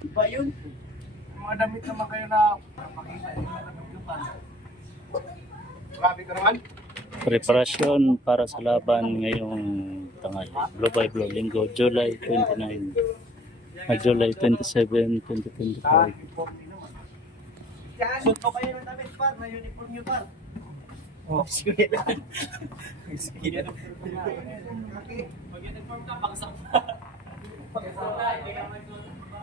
Iba yun. Mga damit naman kayo na pakita nyo na kadugyutan. Grabe ka naman. Preparasyon para sa laban ngayong tanghali. Blue by Blue, Linggo, July 29. July 27, 2025. Sunto kayo ng damit par, na uniform nyo par. Oh, sige lang. Sige lang. Mag-uniform ka, pakasama. Pakasama ka, hindi ka mag-uniform ka.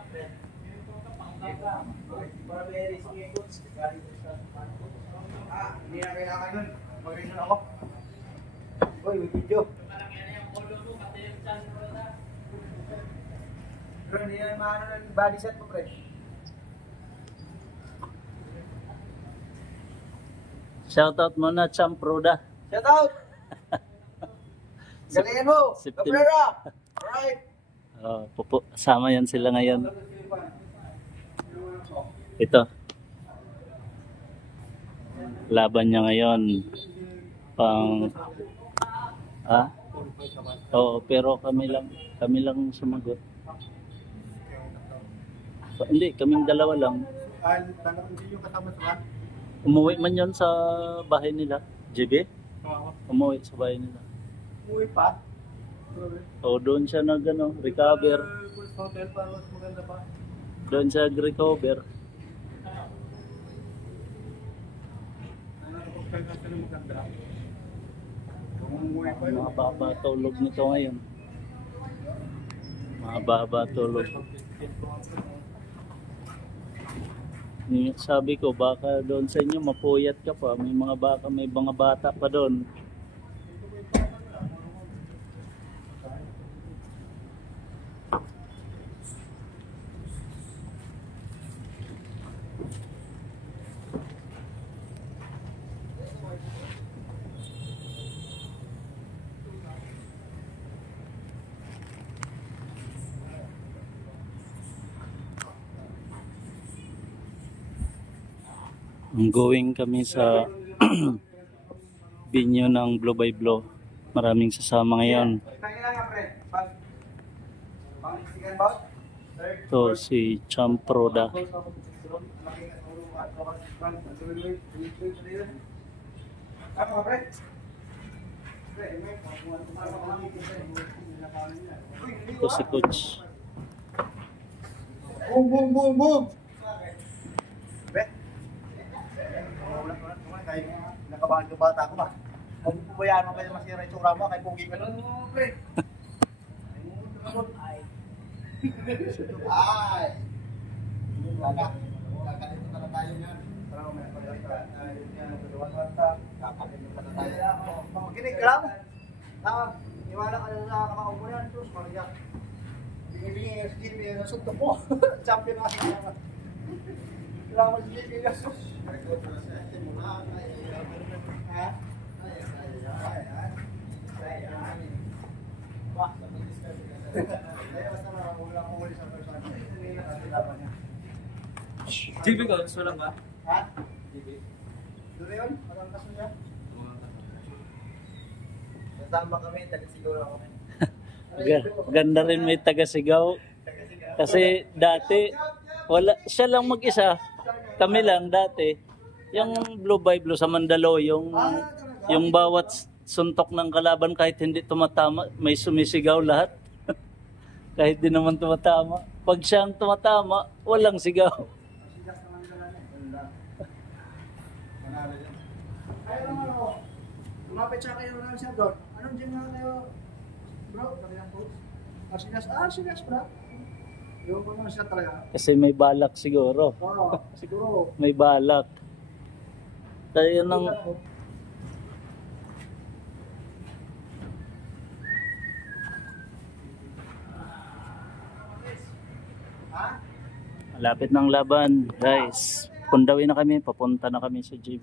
Para very sige coach. Hindi na kailangan nun. Mag-reason ako. Uy, may video. Pero hindi na maano ng body set mo, pre. Shoutout muna, Champ Roda. Shout out! Galingan mo! Cabrera! Alright! Sama yan sila ngayon. Ito. Laban niya ngayon. Oo, pero kami lang sumagot. Hindi, kaming dalawa lang. Tanong hindi yung kasama sa van? Umuwi man yon sa bahay nila. JB? Umuwi sa bahay nila. Umuwi pa? O doon siya recover. Hotel para mas maganda pa? Doon siya recover. Nakakapagpag ka ng maganda. Umuwi pa yun. Mababa tulog nito ngayon. Mababa tulog. Sabi ko baka doon sa inyo mapuyat ka pa. May mga bata pa doon. Going kami sa binyo ng Blue by Blue. Maraming sasama ngayon. Ito si Champ Roda. Ito si Coach. Boom, boom, boom, boom! Nakabahan yung bata ko ba? Kung bayaan mo kayo masira yung tsura mo, kay Pugi ka nun mo, pre. Ay. Ay. Kakalito na tayo yan. Parang may pagkakita tayo yan. Kakalito na tayo. Makinig ka lang. Iwala ka na sa kakaupo yan. Sus, maragyak. Bingi-bingi yung Jimmy yung suntok mo. Champion na kasi naman. Kailangan mo si Jimmy yung sus. Record na siya. Simula. Ha? Wah, JB ko, gusto lang ba? ha? Dito yun? Walang kaso niya? Nasama kami, taga-siguro ako. Ganda rin may taga-sigaw. Kasi dati, siya lang mag-isa. Kami lang dati. Yung Blue by Blue sa Mandaluyong, yung bawat suntok ng kalaban kahit hindi tumatama, may sumisigaw lahat. Kahit di naman tumatama. Pag siyang tumatama, walang sigaw. Kaya naman ako, lumapit siya kayo lang siya doon. Anong gym nga kayo, bro? Kanilang coach? Sinas, bro. Yung ano siya talaga. Kasi may balak siguro. Oo, siguro. May balak. Kaya nang malapit ng laban, guys. Pundawin na kami, papunta na kami sa gym.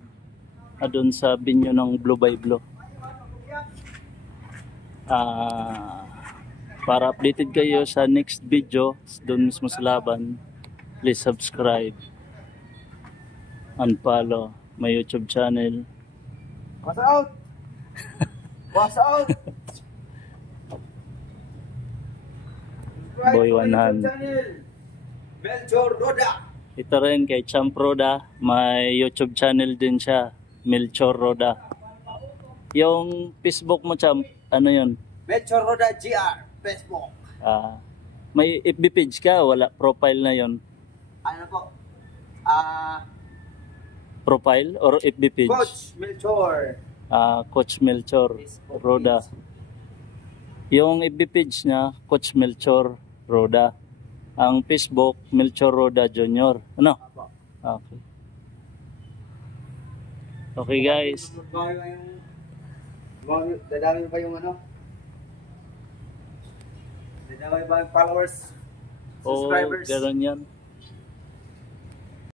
Doon sa binyo ng Blue by Blue. Para updated kayo sa next video doon mismo sa laban, please subscribe and follow my YouTube channel. What's out? What's out? Boy 100. Melchor Roda. Ito rin kay Champ Roda, may YouTube channel din siya, Melchor Roda. Yung Facebook mo, Champ, ano yun? Melchor Roda GR, Facebook. May FB page ka, wala profile na yon. Ano po? Profile or FB page? Coach Melchor. Coach Melchor Facebook Roda. page. Yung FB page niya, Coach Melchor Roda. Ang Facebook, Melchor Roda Jr. Ano? Apo. Okay. Okay guys. Dadami pa yung ano? Dadami pa yung followers, Oh, subscribers. gano'n yan.